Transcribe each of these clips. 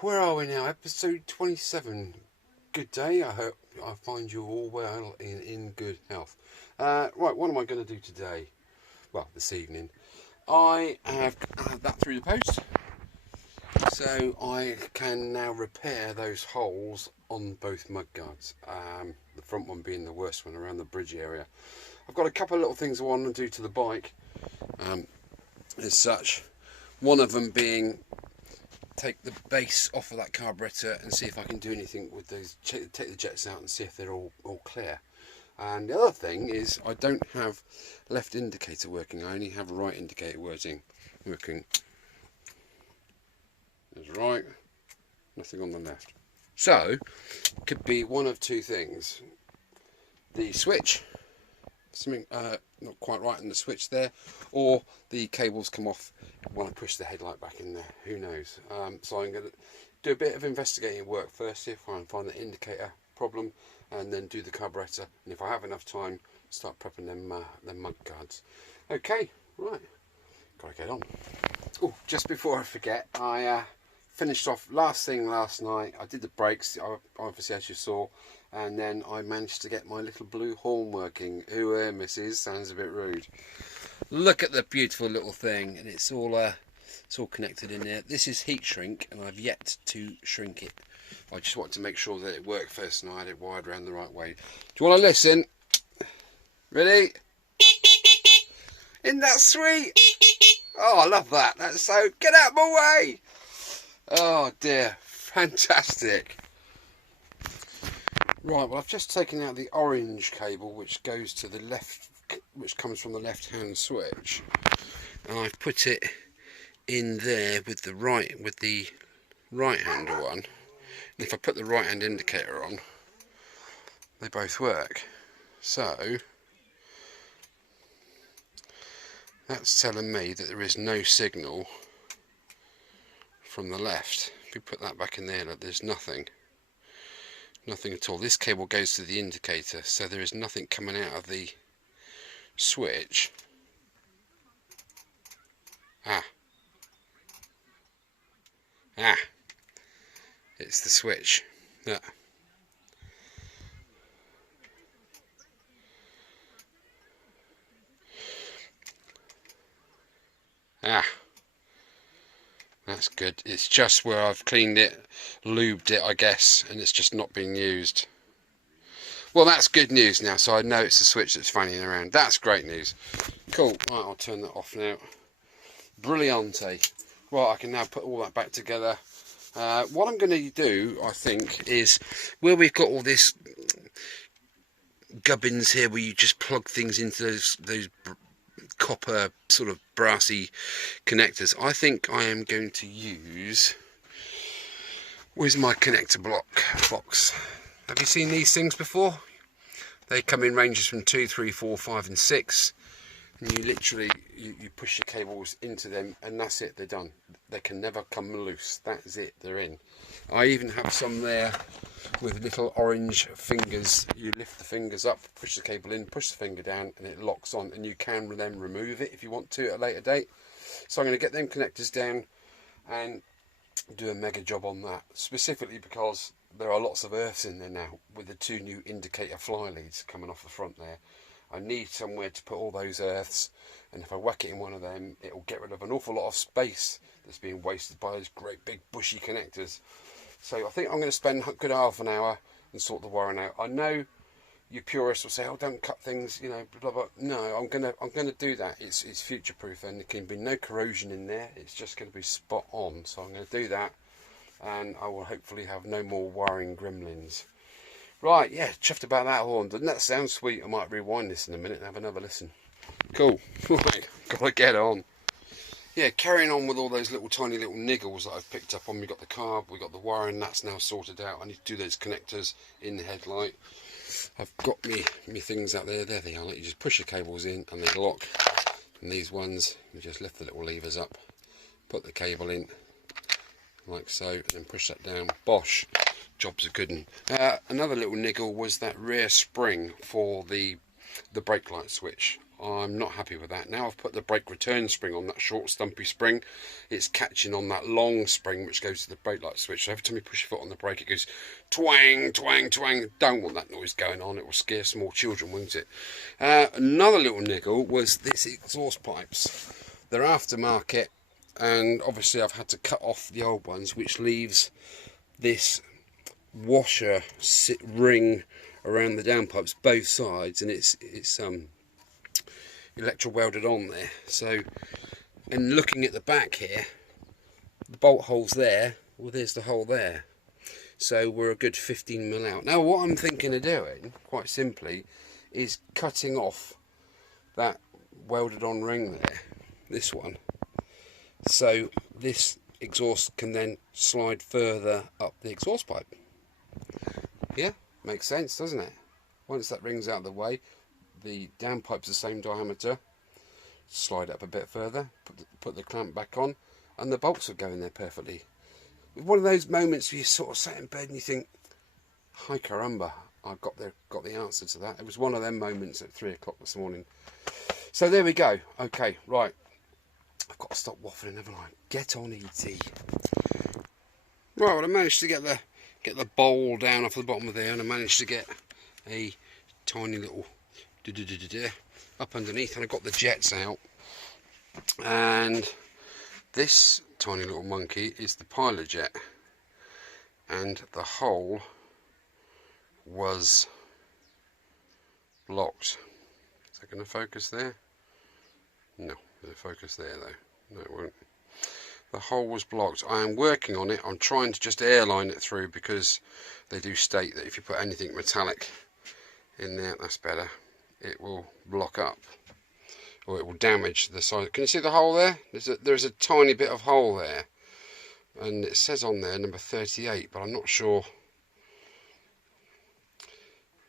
where are we now? Episode 27. Good day. I hope I find you all well in good health. Right, what am I going to do today? Well, this evening. I have that through the post, so I can now repair those holes on both mudguards. The front one being the worst one around the bridge area. I've got a couple of little things I want to do to the bike as such. One of them being take the base off of that carburetor and see if I can do anything with those, take the jets out and see if they're all clear. And the other thing is I don't have left indicator working, I only have right indicator working. There's right, nothing on the left. So, it could be one of two things. The switch, something not quite right in the switch there, or the cables come off when I push the headlight back in there. Who knows? So I'm going to do a bit of investigating work first, see if I can find the indicator problem, and then do the carburetor. And if I have enough time, start prepping them mud guards. Okay, right, gotta get on. Oh, just before I forget, I finished off last night. I did the brakes, obviously, as you saw. And then I managed to get my little blue horn working. Ooh, Mrs. Sounds a bit rude. Look at the beautiful little thing, and it's all connected in there. This is heat shrink, and I've yet to shrink it. I just wanted to make sure that it worked first, and I had it wired around the right way. Do you want to listen? Ready? Isn't that sweet? Oh, I love that. That's so. Get out of my way! Oh dear, fantastic. Right, well, I've just taken out the orange cable which goes to the left, which comes from the left-hand switch, and I've put it in there with the right-hand one. And if I put the right-hand indicator on, they both work. So that's telling me that there is no signal from the left. If we put that back in there, look, there's nothing. Nothing at all. This cable goes to the indicator, so there is nothing coming out of the switch. It's the switch. Look. That's good. It's just where I've cleaned it, lubed it, I guess, and it's just not being used. Well, that's good news now, so I know it's the switch that's fanning around. That's great news. Cool. Right, I'll turn that off now. Brilliante. Right, I can now put all that back together. What I'm going to do, I think, is where we've got all this gubbins here where you just plug things into those copper sort of brassy connectors. I think I am going to use, where's my connector box? Have you seen these things before? They come in ranges from 2, 3, 4, 5 and 6, and you literally you push your cables into them and that's it, they're done. They can never come loose. That is it, they're in. I even have some there with little orange fingers. You lift the fingers up, push the cable in, push the finger down, and it locks on, and you can then remove it if you want to at a later date. So I'm going to get them connectors down and do a mega job on that, specifically because there are lots of earths in there now with the 2 new indicator fly leads coming off the front there. I need somewhere to put all those earths, and if I whack it in one of them, it will get rid of an awful lot of space that's being wasted by those great big bushy connectors. So I think I'm going to spend a good half an hour and sort the wiring out. I know you purists will say, "Oh, don't cut things," you know, blah blah. No, I'm gonna do that. It's future proof, and there can be no corrosion in there. It's just going to be spot on. So I'm going to do that, and I will hopefully have no more wiring gremlins. Right, yeah, chuffed about that horn. Doesn't that sound sweet? I might rewind this in a minute and have another listen. Cool. Right, gotta get on. Yeah, carrying on with all those tiny little niggles that I've picked up on. We've got the carb, we've got the wiring, that's now sorted out. I need to do those connectors in the headlight. I've got me things out there. There they are. You just push your cables in and they lock. And these ones, you just lift the little levers up, put the cable in, like so, and then push that down. Bosh. Job's a good one. Another little niggle was that rear spring for the brake light switch. I'm not happy with that. Now I've put the brake return spring on, that short stumpy spring. It's catching on that long spring which goes to the brake light switch. So every time you push your foot on the brake, it goes twang, twang, twang. Don't want that noise going on. It will scare small children, won't it? Another little niggle was this exhaust pipes. They're aftermarket, and obviously I've had to cut off the old ones, which leaves this washer ring around the downpipes both sides, and it's electro welded on there. So, and looking at the back here, the bolt hole's there, well there's the hole there, so we're a good 15mm out. Now what I'm thinking of doing, quite simply, is cutting off that welded on ring there, this one, so this exhaust can then slide further up the exhaust pipe. Yeah, makes sense, doesn't it? Once that ring's out of the way, the downpipe's the same diameter, slide up a bit further, put the clamp back on, and the bolts will go in there perfectly. One of those moments where you sort of sat in bed and you think, hi caramba, I got the answer to that. It was one of them moments at 3 o'clock this morning. So there we go. Okay, right, I've got to stop waffling, haven't I? Get on, ET. Right, well, I managed to get the bowl down off the bottom of there, and I managed to get a tiny little up underneath, and I got the jets out, and this tiny little monkey is the pilot jet, and the hole was blocked. Is that going to focus there? No, it'll focus there though. No, it won't. The hole was blocked. I am working on it. I'm trying to just airline it through, because they do state that if you put anything metallic in there, that's better, it will block up, or it will damage the side. Can you see the hole there? There's a tiny bit of hole there, and it says on there number 38, but I'm not sure.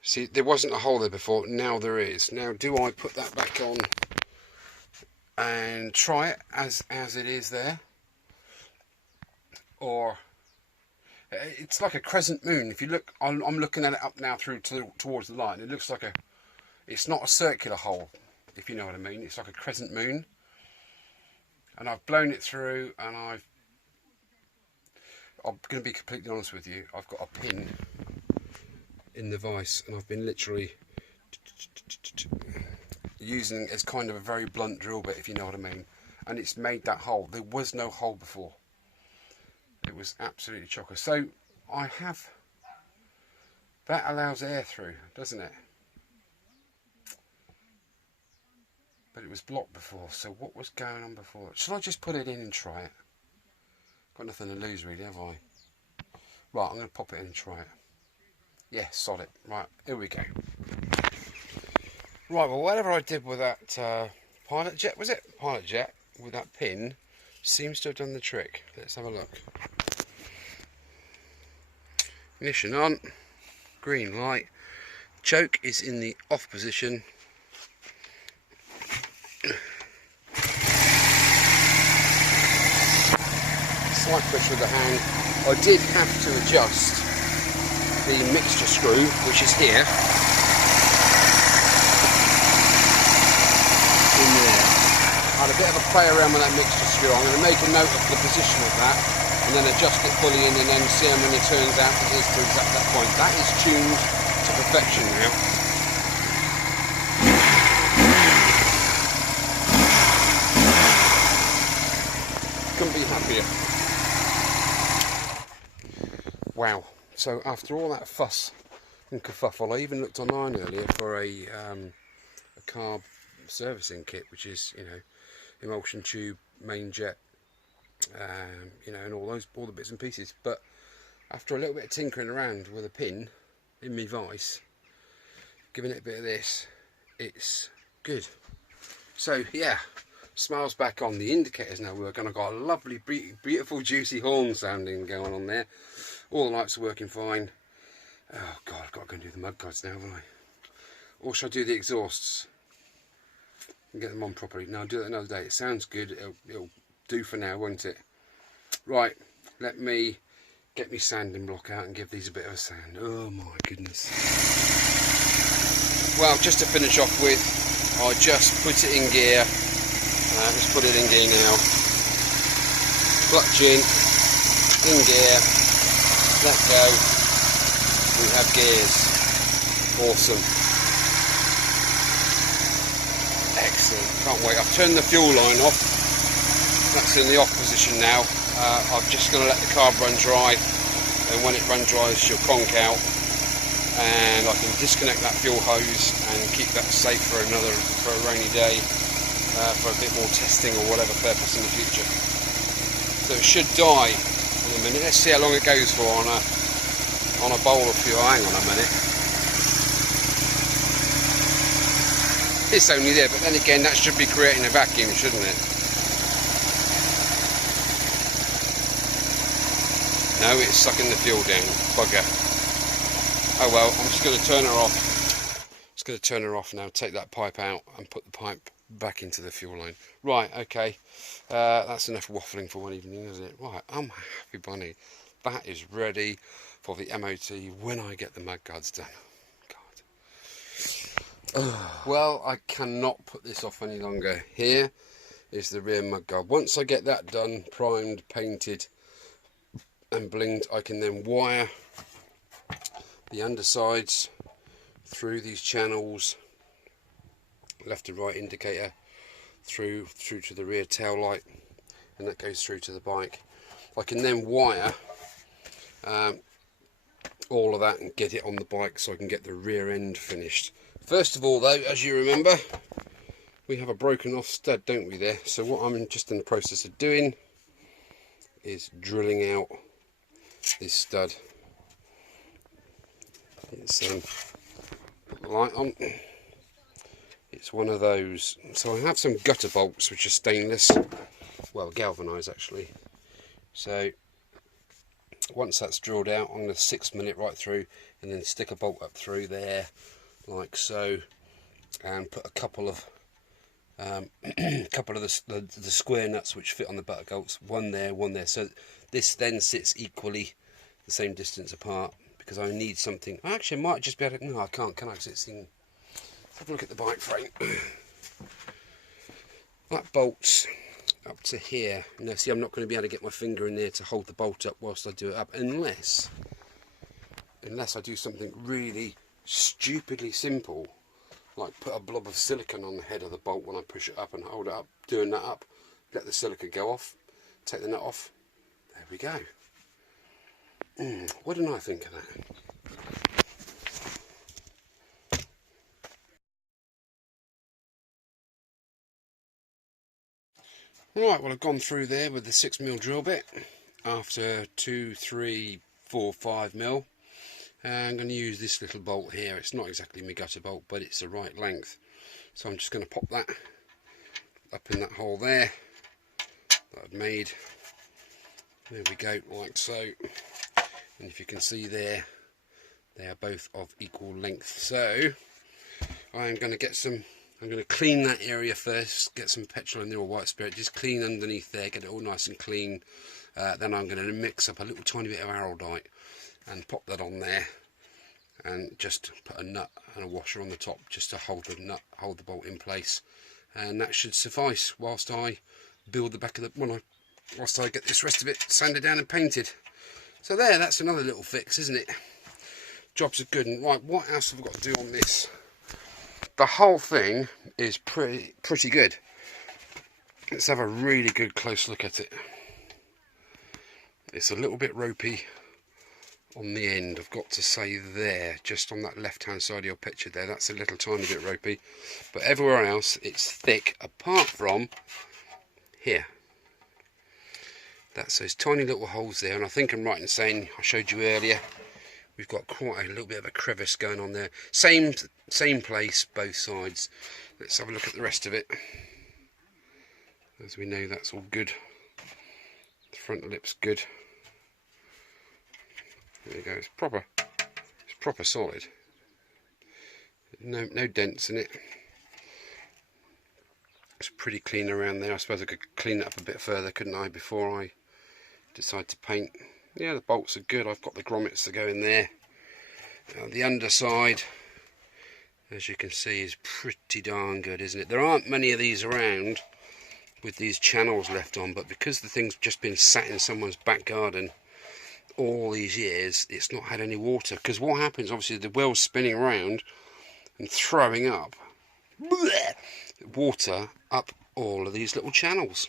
See, there wasn't a hole there before, now there is. Now, do I put that back on and try it as it is there, or it's like a crescent moon? If you look, I'm looking at it up now through towards the light, and it looks like it's not a circular hole, if you know what I mean. It's like a crescent moon, and I've blown it through, and I'm going to be completely honest with you, I've got a pin in the vise, and I've been literally using it as kind of a very blunt drill bit, if you know what I mean, and it's made that hole. There was no hole before. It was absolutely chocker. So I have, that allows air through, doesn't it? But it was blocked before, so what was going on before? Shall I just put it in and try it? Got nothing to lose really, have I? Right, I'm going to pop it in and try it. Yeah, solid. Right, here we go. Right, well, whatever I did with that pilot jet, was it? Pilot jet, with that pin, seems to have done the trick. Let's have a look. Ignition on, green light. Choke is in the off position. Slight push with the hand. I did have to adjust the mixture screw, which is here, in there. I had a bit of a play around with that mixture screw. I'm going to make a note of the position of that, and then adjust it fully in, and then see how many turns out it is to exact that point. That is tuned to perfection now. Couldn't be happier. Wow. So after all that fuss and kerfuffle, I even looked online earlier for a carb servicing kit, which is, you know, emulsion tube, main jet, you know, and all the bits and pieces. But after a little bit of tinkering around with a pin in my vise, giving it a bit of this, it's good. So yeah, smiles back on. The indicators now work, and I've got a lovely, beautiful, juicy horn sounding going on there. All the lights are working fine. Oh God, I've got to go and do the mudguards now, haven't I? Or should I do the exhausts and get them on properly? No, I'll do that another day. It sounds good. It'll do for now, won't it? Right, let me get my sanding block out and give these a bit of a sand. Oh my goodness. well, just to finish off with, I just put it in gear. Let's put it in gear now. Clutch in gear, let go. We have gears. Awesome. Excellent. Can't wait. I've turned the fuel line off. That's in the off position now. I'm just going to let the carb run dry, and when it runs dry, she'll conk out, and I can disconnect that fuel hose and keep that safe for a rainy day, for a bit more testing or whatever purpose in the future. So it should die in a minute. Let's see how long it goes for on a bowl of fuel. Hang on a minute. It's only there, but then again, that should be creating a vacuum, shouldn't it? No, it's sucking the fuel down. Bugger. Oh well, I'm just going to turn her off. Just going to turn her off now, take that pipe out and put the pipe back into the fuel line. Right, okay. That's enough waffling for one evening, isn't it? Right, I'm happy bunny. That is ready for the MOT when I get the mudguards done. God. Well, I cannot put this off any longer. Here is the rear mudguard. Once I get that done, primed, painted and blinged, I can then wire the undersides through these channels, left to right indicator, through to the rear tail light, and that goes through to the bike. I can then wire all of that and get it on the bike so I can get the rear end finished. First of all though, as you remember, we have a broken off stud, don't we there? So what I'm just in the process of doing is drilling out this stud. It's put the light on. It's one of those. So I have some gutter bolts which are stainless, well galvanised actually. So once that's drilled out, I'm going to 6mm it right through and then stick a bolt up through there like so, and put a couple of the square nuts which fit on the butter bolts, one there, so this then sits equally the same distance apart, because I need something. I actually might just be able to, no I can't, can I? Because it's in, let's have a look at the bike frame. That bolts up to here. Now see, I'm not going to be able to get my finger in there to hold the bolt up whilst I do it up, unless I do something really stupidly simple, like put a blob of silicone on the head of the bolt when I push it up and hold it up, doing that up, let the silicone go off, take the nut off, there we go. What didn't I think of that? Right, well I've gone through there with the 6mm drill bit after 2, 3, 4, 5mm. I'm going to use this little bolt here. It's not exactly my gutter bolt, but it's the right length. So I'm just going to pop that up in that hole there that I've made. There we go, like so. And if you can see there, they are both of equal length. So I'm going to get some, I'm going to clean that area first, get some petrol in there or white spirit, just clean underneath there, get it all nice and clean. Then I'm going to mix up a little tiny bit of araldite and pop that on there, and just put a nut and a washer on the top just to hold the nut, hold the bolt in place, and that should suffice whilst I build the back of the, whilst I get this rest of it sanded down and painted. So there, that's another little fix, isn't it? Jobs are good. And right, what else have I got to do on this? The whole thing is pretty good. Let's have a really good close look at it. It's a little bit ropey on the end, I've got to say there, just on that left hand side of your picture there, that's a little tiny bit ropey, but everywhere else it's thick apart from here. That's those tiny little holes there, and I think I'm right in saying, I showed you earlier, we've got quite a little bit of a crevice going on there. Same place, both sides. Let's have a look at the rest of it. As we know, that's all good. The front lip's good. There you go, it's proper solid. No dents in it. It's pretty clean around there. I suppose I could clean it up a bit further, couldn't I, before I decide to paint. Yeah, the bolts are good. I've got the grommets to go in there. The underside, as you can see, is pretty darn good, isn't it? There aren't many of these around with these channels left on, but because the thing's just been sat in someone's back garden all these years, it's not had any water. Because what happens, obviously, the well's spinning around and throwing up water up all of these little channels,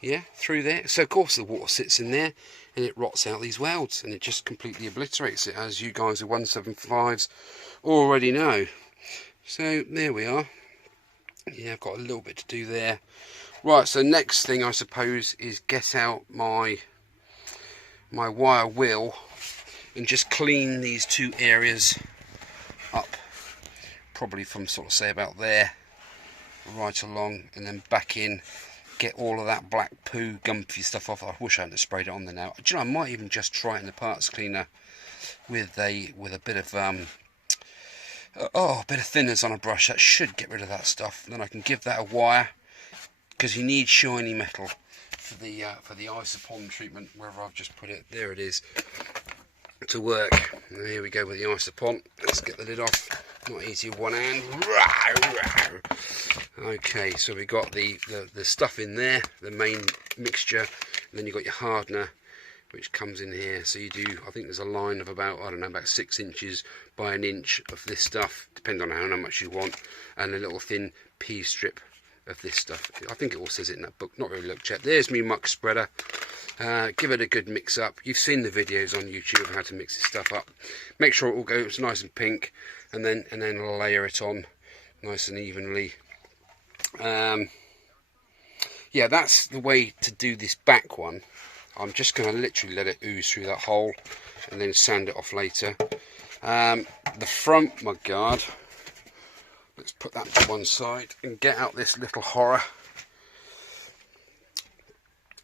yeah, through there. So of course the water sits in there and it rots out these welds, and it just completely obliterates it, as you guys with 175s already know. So there we are. Yeah, I've got a little bit to do there. Right, so next thing I suppose is get out my wire wheel and just clean these two areas up, probably from sort of say about there right along, and then back in, get all of that black poo gumpy stuff off. I wish I hadn't sprayed it on there now. Do you know, I might even just try it in the parts cleaner with a bit of a bit of thinners on a brush. That should get rid of that stuff. Then I can give that a wire, because you need shiny metal for the isopon treatment, wherever I've just put it. There it is, to work. And here we go with the isopon. Let's get the lid off. Not easy with one hand. Okay, so we got the stuff in there, the main mixture, and then you've got your hardener, which comes in here. So you do, I think there's a line of about, I don't know, about 6 inches by an inch of this stuff, depending on how much you want, and a little thin pea strip of this stuff. I think it all says it in that book, not really looked at. There's me muck spreader. Give it a good mix up. You've seen the videos on YouTube of how to mix this stuff up. Make sure it all goes nice and pink, and then layer it on nice and evenly. Yeah, that's the way to do this back one. I'm just going to literally let it ooze through that hole and then sand it off later. The front mudguard, let's put that to one side and get out this little horror.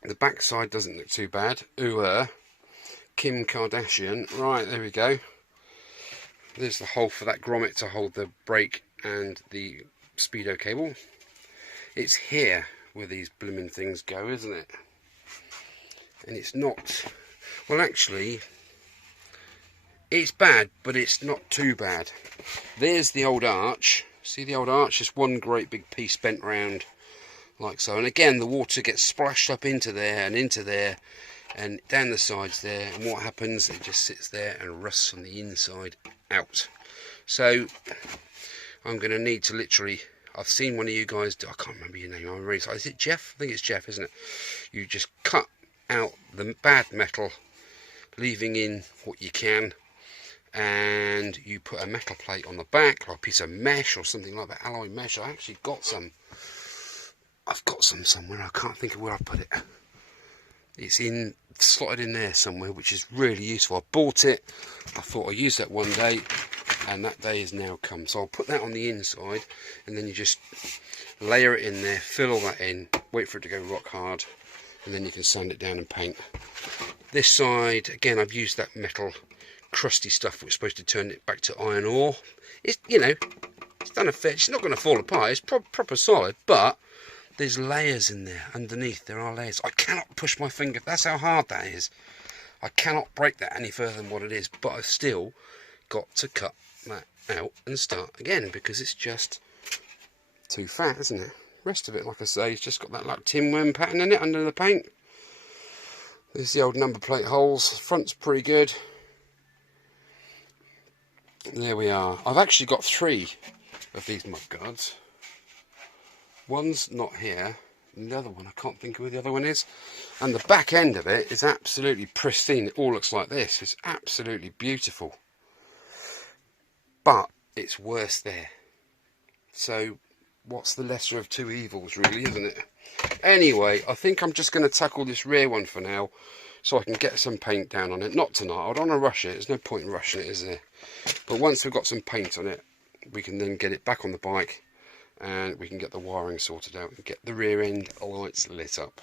The back side doesn't look too bad. Ooh, Kim Kardashian. Right, there we go. There's the hole for that grommet to hold the brake and the speedo cable. It's here where these blooming things go, isn't it? And it's not, well, actually it's bad, but it's not too bad. There's the old arch. See the old arch? Just one great big piece bent round like so, and again the water gets splashed up into there and down the sides there, and what happens, it just sits there and rusts from the inside out. So I'm going to need to literally, I've seen one of you guys do, I can't remember your name, I'm really sorry. Is it Jeff? I think it's Jeff, isn't it? You just cut out the bad metal, leaving in what you can, and you put a metal plate on the back, or a piece of mesh or something like that, alloy mesh. I actually got some. I've got some somewhere, I can't think of where I put it. It's slotted in there somewhere, which is really useful. I bought it, I thought I'd use that one day, and that day has now come. So I'll put that on the inside, and then you just layer it in there, fill all that in, wait for it to go rock hard, and then you can sand it down and paint. This side, again, I've used that metal crusty stuff which is supposed to turn it back to iron ore. It's, you know, it's done a fair, it's not going to fall apart, it's proper solid, but there's layers in there underneath. There are layers. I cannot push my finger. That's how hard that is. I cannot break that any further than what it is. But I've still got to cut that out and start again, because it's just too fat, isn't it? The rest of it, like I say, it's just got that like tin worm pattern in it under the paint. There's the old number plate holes. Front's pretty good. There we are. I've actually got 3 of these mudguards. One's not here, and the other one, I can't think of where the other one is. And the back end of it is absolutely pristine. It all looks like this. It's absolutely beautiful. But it's worse there. So what's the lesser of two evils, really, isn't it? Anyway, I think I'm just going to tackle this rear one for now, so I can get some paint down on it. Not tonight. I don't want to rush it. There's no point in rushing it, is there? But once we've got some paint on it, we can then get it back on the bike, and we can get the wiring sorted out and get the rear end lights lit up.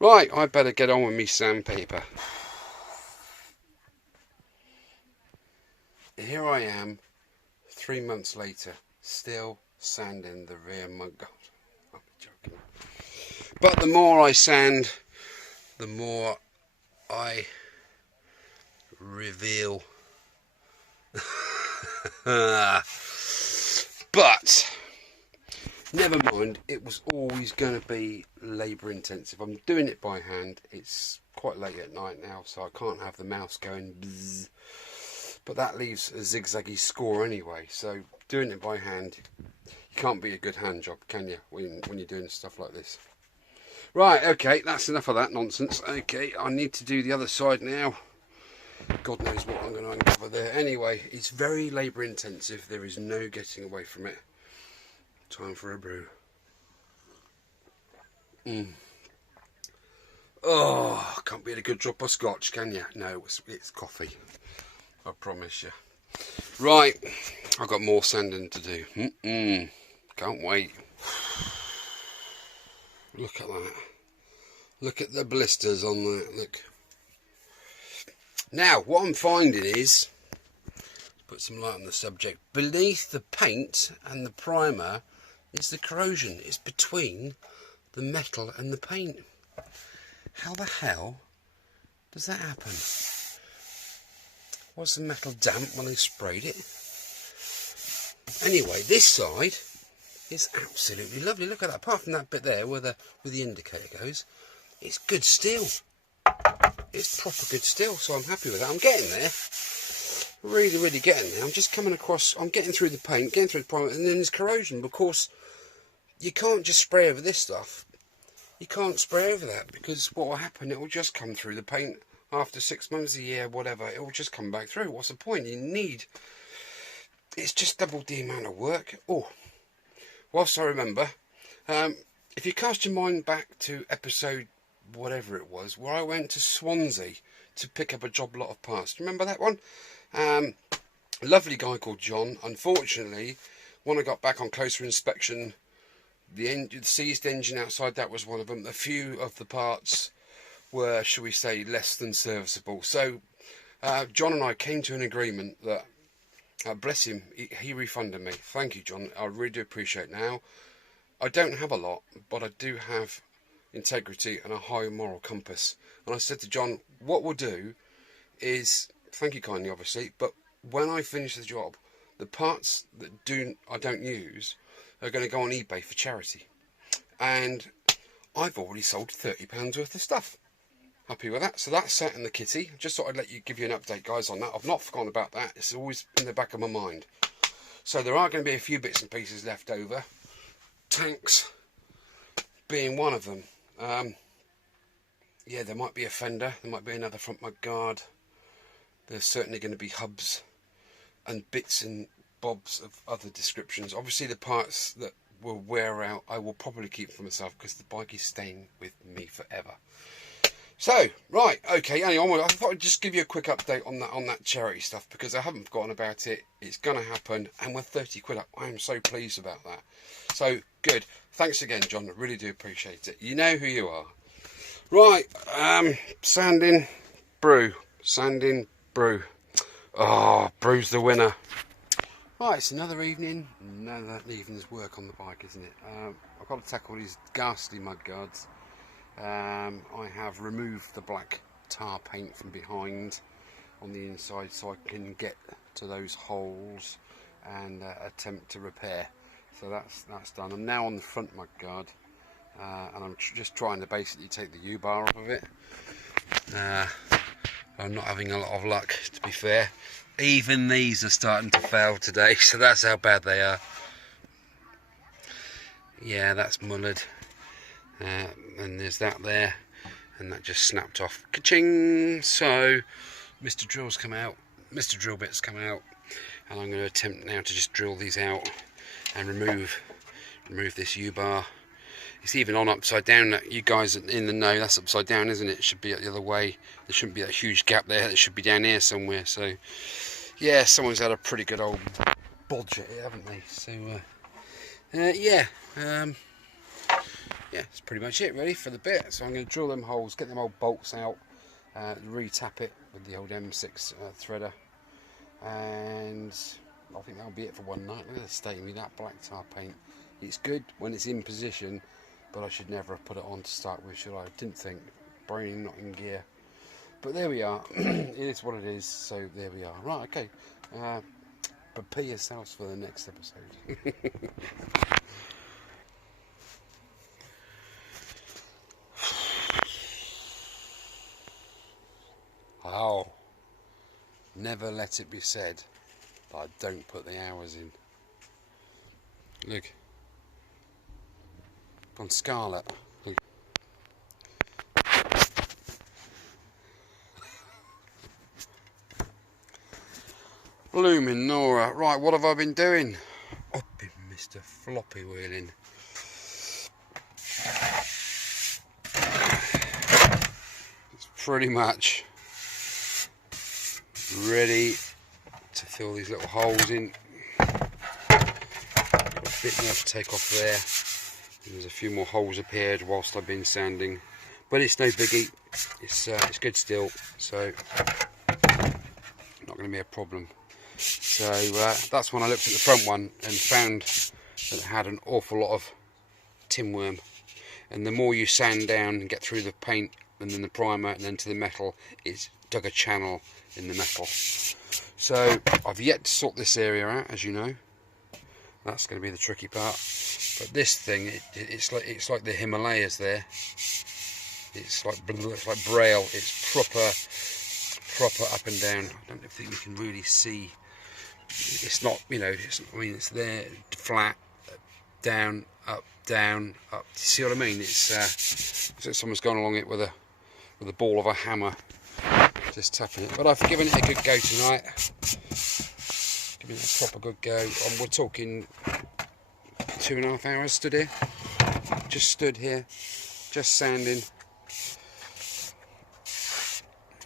Right, I better get on with me sandpaper. Here I am, 3 months later, still sanding the rear mudguard. I'm joking. But the more I sand, the more I reveal. But never mind, it was always going to be labour intensive. I'm doing it by hand. It's quite late at night now, so I can't have the mouse going bzzz. But that leaves a zigzaggy score anyway, so doing it by hand, you can't beat a good hand job, can you, when you're doing stuff like this. Right, okay, that's enough of that nonsense. Okay, I need to do the other side now. God knows what I'm going to uncover there. Anyway, it's very labour intensive. There is no getting away from it. Time for a brew. Oh, can't beat a good drop of scotch, can you? No, it's coffee. I promise you. Right, I've got more sanding to do. Can't wait. Look at that. Look at the blisters on that. Look. Now, what I'm finding is, put some light on the subject, beneath the paint and the primer is the corrosion. It's between the metal and the paint. How the hell does that happen? Was the metal damp when they sprayed it? Anyway, this side is absolutely lovely. Look at that. Apart from that bit there where the indicator goes, it's good steel. It's proper good steel, so I'm happy with that. I'm getting there. Really, really getting there. I'm just coming across, I'm getting through the paint, getting through the primer, and then there's corrosion. Because you can't just spray over this stuff. You can't spray over that, because what will happen, it will just come through the paint after 6 months, a year, whatever. It will just come back through. What's the point? It's just double the amount of work. Oh, whilst I remember, if you cast your mind back to episode whatever it was, where I went to Swansea to pick up a job lot of parts. Do you remember that one? A lovely guy called John. Unfortunately, when I got back on closer inspection, the seized engine outside, that was one of them. A few of the parts were, shall we say, less than serviceable. So John and I came to an agreement that, bless him, he refunded me. Thank you, John. I really do appreciate it. Now, I don't have a lot, but I do have integrity and a high moral compass. And I said to John, what we'll do is, thank you kindly obviously, but when I finish the job, the parts that I don't use are going to go on eBay for charity. And I've already sold £30 worth of stuff. Happy with that. So that's sat in the kitty. Just thought I'd give you an update, guys, on that. I've not forgotten about that. It's always in the back of my mind. So there are going to be a few bits and pieces left over. Tanks being one of them. Yeah, there might be a fender. There might be another front mudguard. There's certainly going to be hubs and bits and bobs of other descriptions. Obviously, the parts that will wear out, I will probably keep for myself, because the bike is staying with me forever. So, right, okay, anyway, I thought I'd just give you a quick update on that charity stuff, because I haven't forgotten about it. It's going to happen, and we're 30 quid up. I am so pleased about that. So, good. Thanks again, John. I really do appreciate it. You know who you are. Right, sanding, brew. Sanding, brew. Oh, brew's the winner. Right, it's another evening's work on the bike, isn't it? I've got to tackle these ghastly mudguards. I have removed the black tar paint from behind on the inside, so I can get to those holes and attempt to repair. So that's done. I'm now on the front mudguard, and I'm just trying to basically take the U-bar off of it. I'm not having a lot of luck, to be fair. Even these are starting to fail today, so that's how bad they are. Yeah, that's mullered. And there's that there, and that just snapped off. Ka-ching! So, Mr. Drill's come out. Mr. Drill bit's come out, and I'm going to attempt now to just drill these out and remove this U-bar. It's even on upside down. You guys in the know, that's upside down, isn't it? It should be the other way. There shouldn't be that huge gap there. It should be down here somewhere. So, yeah, someone's had a pretty good old bodge at it, haven't they? So, yeah, that's pretty much it, really, for the bit. So I'm going to drill them holes, get them old bolts out, re-tap it with the old M6 threader, and I think that'll be it for one night. Look at the state of me, that black tar paint. It's good when it's in position, but I should never have put it on to start with, should I? I didn't think. Brain not in gear. But there we are. It is what it is, so there we are. Right, okay. prepare yourselves for the next episode. Oh, never let it be said that I don't put the hours in. Look, on Scarlet. Look. Blooming Nora. Right, what have I been doing? Up in Mr. Floppy wheeling. It's pretty much ready to fill these little holes in. Got a bit more to take off there. There's a few more holes appeared whilst I've been sanding, but it's no biggie. It's good still, so not going to be a problem. So that's when I looked at the front one and found that it had an awful lot of tin worm. And the more you sand down and get through the paint and then the primer and then to the metal, it's dug a channel in the metal. So I've yet to sort this area out, as you know. That's going to be the tricky part. But this thing, it's like the Himalayas there. It's like braille. It's proper up and down. I don't think you can really see. It's not, you know. It's there, flat, down, up, down, up. You see what I mean? It's like someone's gone along it with a ball of a hammer, just tapping it. But I've given it a good go tonight. Giving it a proper good go. We're talking 2.5 hours stood here. Just stood here, just sanding.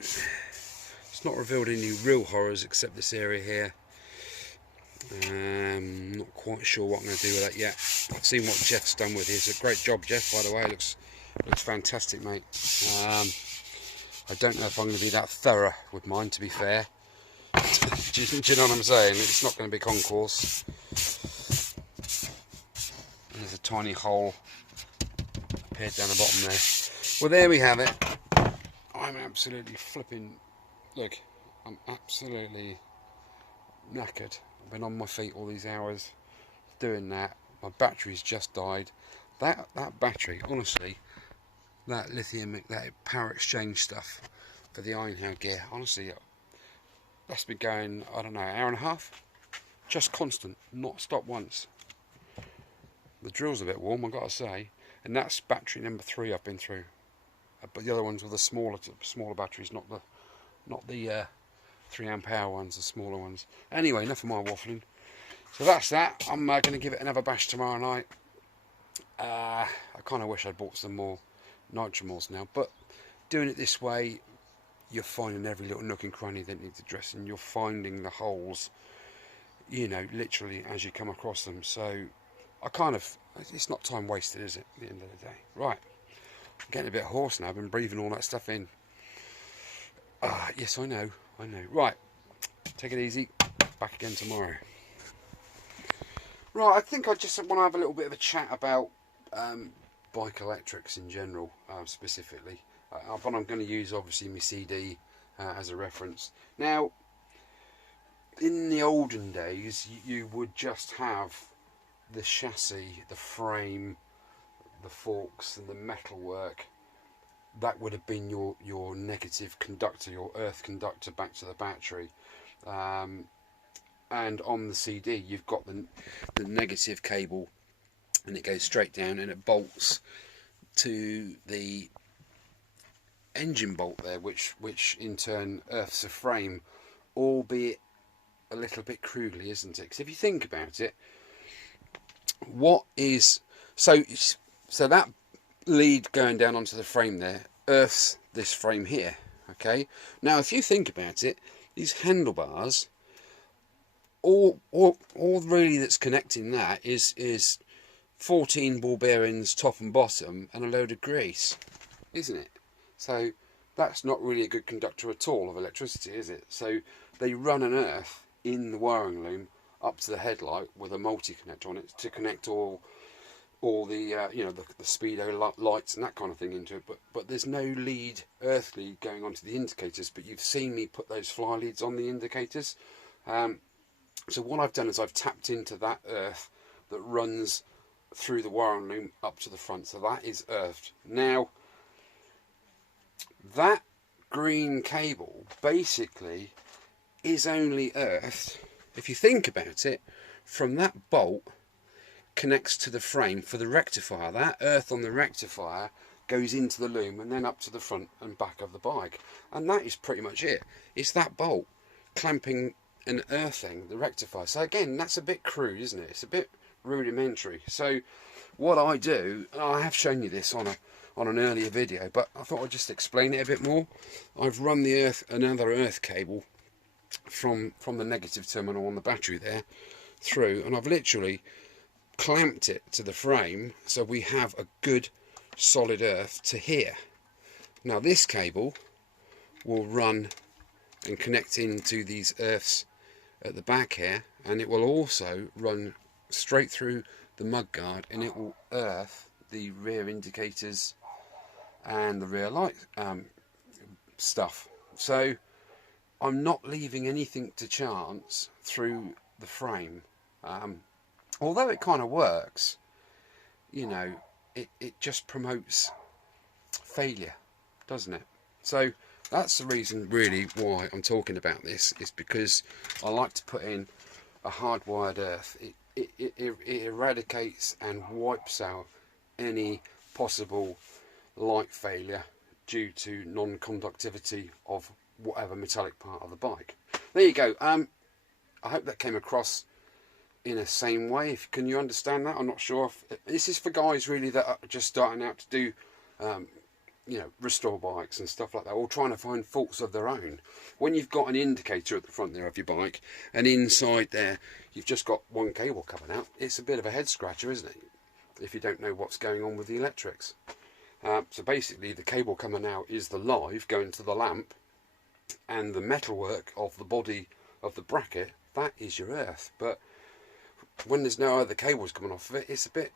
It's not revealed any real horrors except this area here. Not quite sure what I'm going to do with that yet. I've seen what Jeff's done with it. It's a great job, Jeff, by the way. It looks fantastic, mate. I don't know if I'm going to be that thorough with mine, to be fair. do you know what I'm saying? It's not going to be concourse. And there's a tiny hole appeared down the bottom there. Well, there we have it. I'm absolutely flipping. Look, I'm absolutely knackered. I've been on my feet all these hours doing that. My battery's just died. That battery, honestly, that lithium, that power exchange stuff for the iron gear, honestly, that's been going, I don't know, an hour and a half, just constant, not stopped once. The drill's a bit warm, I've got to say, and that's battery number 3 I've been through. But the other ones were the smaller batteries, not the 3 amp hour ones, the smaller ones. Anyway, enough of my waffling. So that's that. I'm going to give it another bash tomorrow night. I kind of wish I'd bought some more nitromors now, but doing it this way, you're finding every little nook and cranny that needs addressing. You're finding the holes, you know, literally as you come across them. So it's not time wasted, is it, at the end of the day? Right, I'm getting a bit hoarse now. I've been breathing all that stuff in. Yes, I know. Right, take it easy. Back again tomorrow. Right, I think I just want to have a little bit of a chat about bike electrics in general, specifically. But I'm going to use, obviously, my CD as a reference. Now, in the olden days, you would just have the chassis, the frame, the forks and the metalwork. That would have been your negative conductor, your earth conductor back to the battery. And on the CD, you've got the negative cable, and it goes straight down and it bolts to the engine bolt there, which in turn earths a frame, albeit a little bit crudely, isn't it? Because if you think about it, what is so that lead going down onto the frame there earths this frame here. Okay, now if you think about it, these handlebars, all really that's connecting that is 14 ball bearings top and bottom and a load of grease, isn't it? So that's not really a good conductor at all of electricity, is it? So they run an earth in the wiring loom up to the headlight with a multi-connector on it to connect all the you know, the speedo lights and that kind of thing into it. But there's no earth lead going onto the indicators. But you've seen me put those fly leads on the indicators. So what I've done is I've tapped into that earth that runs through the wiring loom up to the front. So that is earthed. Now, that green cable basically is only earthed, if you think about it, from that bolt connects to the frame for the rectifier. That earth on the rectifier goes into the loom and then up to the front and back of the bike, and that is pretty much it. It's that bolt clamping and earthing the rectifier. So again, that's a bit crude, isn't it? It's a bit rudimentary. So what I do, and I have shown you this on an earlier video, but I thought I'd just explain it a bit more. I've run the another earth cable from the negative terminal on the battery there through, and I've literally clamped it to the frame so we have a good solid earth to here. Now this cable will run and connect into these earths at the back here, and it will also run straight through the mudguard, and it will earth the rear indicators and the rear light stuff. So I'm not leaving anything to chance through the frame. Although it kind of works, you know, it just promotes failure, doesn't it? So that's the reason really why I'm talking about this, is because I like to put in a hardwired earth. It eradicates and wipes out any possible light failure due to non-conductivity of whatever metallic part of the bike. There you go. I hope that came across in a same way. Can you understand that? I'm not sure if this is for guys really that are just starting out to do you know, restore bikes and stuff like that, or trying to find faults of their own. When you've got an indicator at the front there of your bike, and inside there you've just got one cable coming out, it's a bit of a head scratcher, isn't it, if you don't know what's going on with the electrics. So basically the cable coming out is the live going to the lamp, and the metalwork of the body of the bracket, that is your earth. But when there's no other cables coming off of it, it's a bit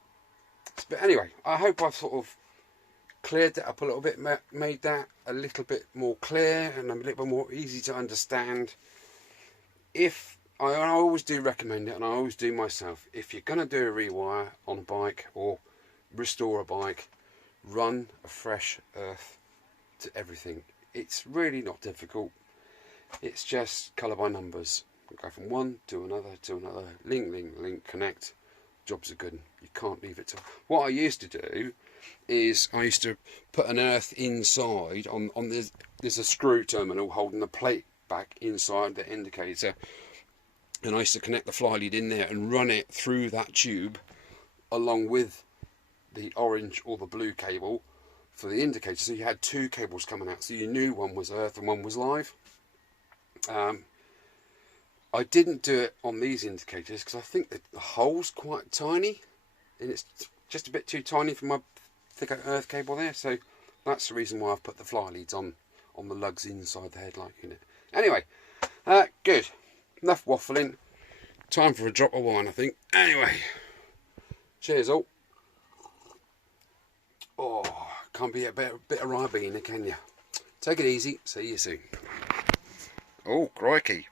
anyway. I hope I've sort of cleared that up a little bit, made that a little bit more clear and a little bit more easy to understand. If I always do recommend it, and I always do myself, if you're going to do a rewire on a bike or restore a bike, run a fresh earth to everything. It's really not difficult. It's just colour by numbers. Go from one to another, link, connect. Jobs are good. You can't leave it to. What I used to do is I used to put an earth inside on there's a screw terminal holding the plate back inside the indicator, and I used to connect the fly lead in there and run it through that tube along with the orange or the blue cable for the indicator. So you had two cables coming out, so you knew one was earth and one was live. I didn't do it on these indicators because I think that the hole's quite tiny, and it's just a bit too tiny for my thicker earth cable there. So that's the reason why I've put the fly leads on the lugs inside the headlight unit. Anyway, good. Enough waffling. Time for a drop of wine, I think. Anyway, cheers all. Oh, can't be a bit of Ribena, can you? Take it easy. See you soon. Oh, crikey.